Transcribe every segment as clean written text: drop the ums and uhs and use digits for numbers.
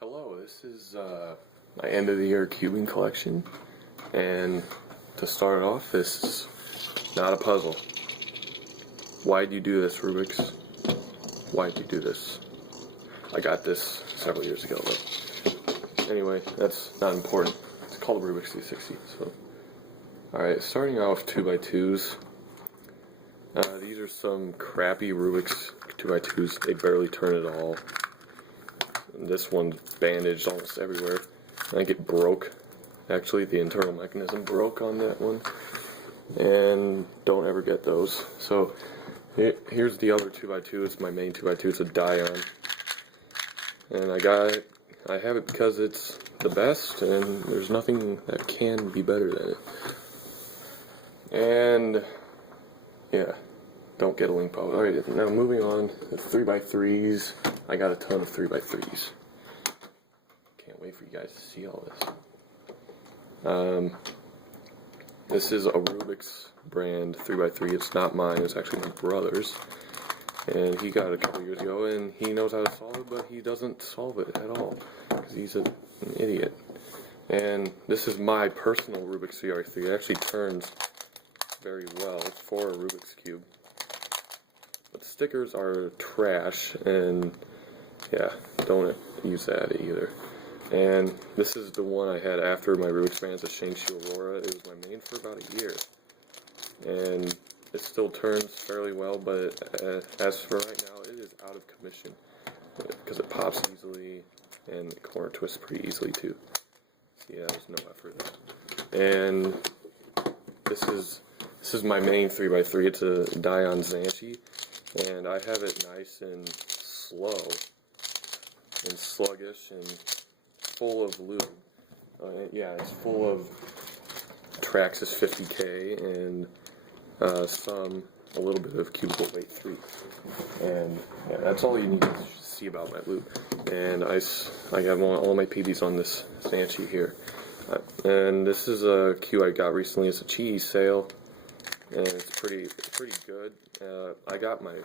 Hello, this is my end of the year cubing collection, and to start off, this is not a puzzle. Why'd you do this, Rubik's? Why'd you do this? I got this several years ago, but anyway, that's not important. It's called Rubik's 360. So, alright, starting off 2x2s. These are some crappy Rubik's 2x2s. They barely turn at all. This one's bandaged almost everywhere. I think it broke. Actually, the internal mechanism broke on that one. And don't ever get those. So here's the other 2x2. It's my main 2x2. It's a Dion. And I have it because it's the best, and there's nothing that can be better than it. And yeah, don't get a link pop. Alright, now moving on, the 3x3s. I got a ton of 3x3s. Can't wait for you guys to see all this. This is a Rubik's brand 3x3. It's not mine, it's actually my brother's. And he got it a couple years ago, and he knows how to solve it, but he doesn't solve it at all, because he's an idiot. And this is my personal Rubik's 3x3. It actually turns very well for a Rubik's Cube. But stickers are trash, and yeah, don't use that either. And this is the one I had after my Rubik's brand, the Zhanchi Aurora. It was my main for about a year. And it still turns fairly well, but as for right now, it is out of commission. Because it pops easily, and the corner twists pretty easily too. So yeah, there's no effort. And this is my main 3x3. It's a Dion Zhanchi. And I have it nice and slow and sluggish and full of lube. Yeah, it's full of Traxxas 50K and a little bit of cubicle weight 3. And yeah, that's all you need to see about my lube. And I have all my PBs on this Zhanchi here. And this is a cube I got recently. It's a cheese sale. And it's pretty good. I got my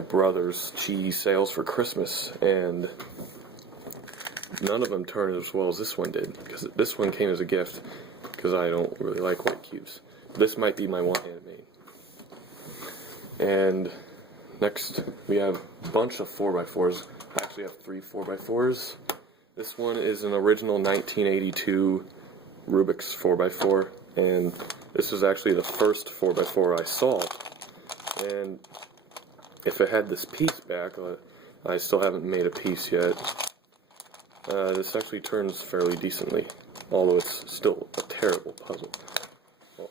brother's cheese sales for Christmas, and none of them turned as well as this one did, because this one came as a gift, because I don't really like white cubes. This might be my one-handed made. And next, we have a bunch of 4x4s. I actually have 3 4x4s. This one is an original 1982 Rubik's 4x4, and this is actually the first 4x4 I saw, and if it had this piece back, I still haven't made a piece yet. This actually turns fairly decently, although it's still a terrible puzzle. Well,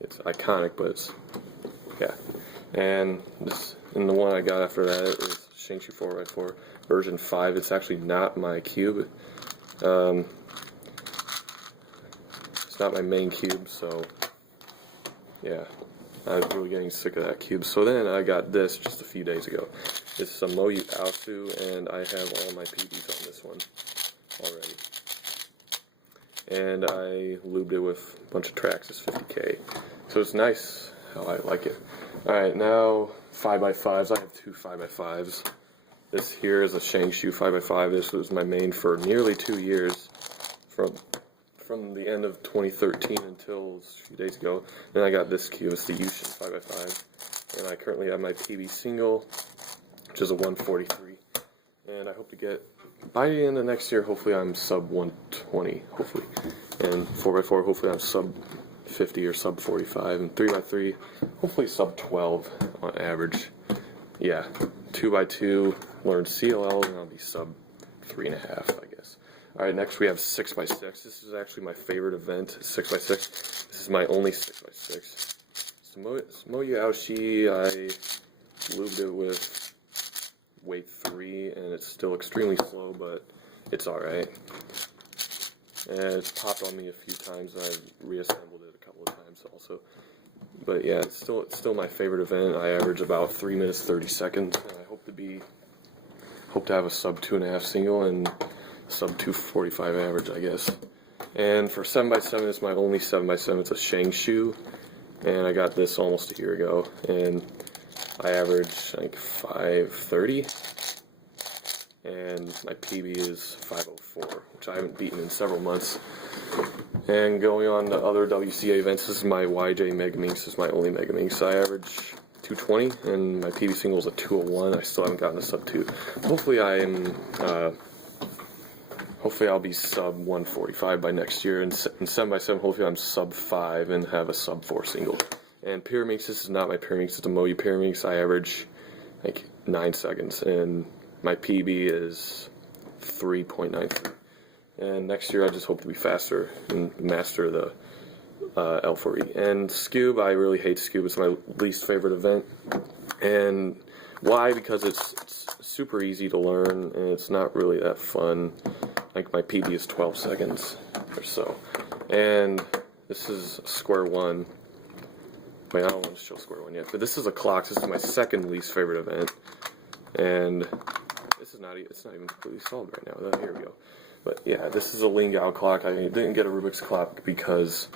it's iconic, but it's, yeah. And the one I got after that is Zhanchi 4x4 version 5. It's actually not my cube. It's not my main cube, so yeah, I was really getting sick of that cube. So then I got this just a few days ago. This is a Moyu Aosu, and I have all my PBs on this one already. And I lubed it with a bunch of Traxxas 50K. So it's nice how I like it. Alright, now 5x5s. I have 2 5x5s. This here is a Zhanchi 5x5. This was my main for nearly 2 years, from the end of 2013 until a few days ago. Then I got this cube. It's the Yushin 5x5. And I currently have my PB single, which is a 143. And I hope to get, by the end of next year, hopefully I'm sub 120, hopefully. And 4x4, hopefully I'm sub 50 or sub 45. And 3x3, hopefully sub 12 on average. Yeah, 2x2, learn CLL, and I'll be sub 3.5, I guess. Alright, next we have 6x6. This is actually my favorite event, 6x6. This is my only 6x6. It's Moyu Aoshi. I lubed it with weight 3, and it's still extremely slow, but it's alright. And it's popped on me a few times, and I've reassembled it a couple of times also. But yeah, it's still my favorite event. I average about 3 minutes 30 seconds, and I hope to have a sub 2.5 single and sub 245 average, I guess. And for 7x7, it's my only 7x7. It's a Zhanchi, and I got this almost a year ago, and I average like 530. and my PB is 504, which I haven't beaten in several months. And going on to other WCA events, this is my YJ Mega Minx. This is my only Mega Minx. I average 220, and my PB single is a 201. I still haven't gotten a sub 2. Hopefully hopefully I'll be sub 145 by next year, and in 7x7 hopefully I'm sub 5 and have a sub 4 single. And Pyraminx, this is not my Pyraminx, it's a Moyu Pyraminx. I average like 9 seconds, and my PB is 3.93. And next year I just hope to be faster and master the L4E. And Scoob, I really hate Scoob. It's my least favorite event. And why? Because it's super easy to learn, and it's not really that fun. Like my PB is 12 seconds or so. And this is square one. Wait, I don't want to show square one yet, but this is a clock. This is my second least favorite event. And this is it's not even completely solved right now. Here we go. But yeah, this is a Lingao clock. I didn't get a Rubik's clock because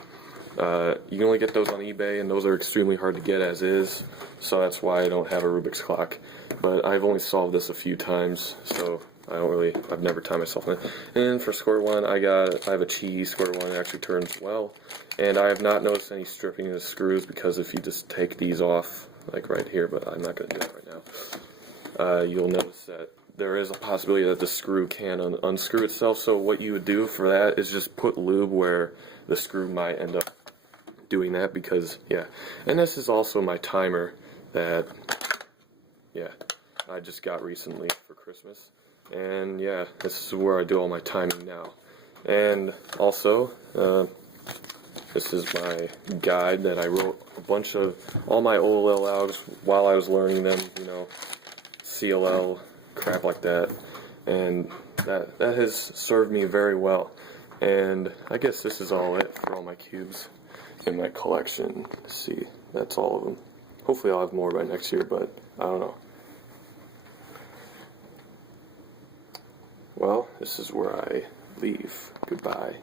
you can only get those on eBay, and those are extremely hard to get as is. So that's why I don't have a Rubik's clock. But I've only solved this a few times, so I've never timed myself in it. And then for square one, I have a Chi square one. It actually turns well. And I have not noticed any stripping of the screws, because if you just take these off, like right here, but I'm not going to do that right now, you'll notice that there is a possibility that the screw can unscrew itself. So what you would do for that is just put lube where the screw might end up doing that, because, yeah. And this is also my timer that, yeah, I just got recently for Christmas. And yeah, this is where I do all my timing now. And also, this is my guide that I wrote a bunch of all my OLL algs while I was learning them, you know, CLL, crap like that. And that has served me very well. And I guess this is all it for all my cubes in my collection. Let's see, that's all of them. Hopefully I'll have more by next year, but I don't know. Well, this is where I leave. Goodbye.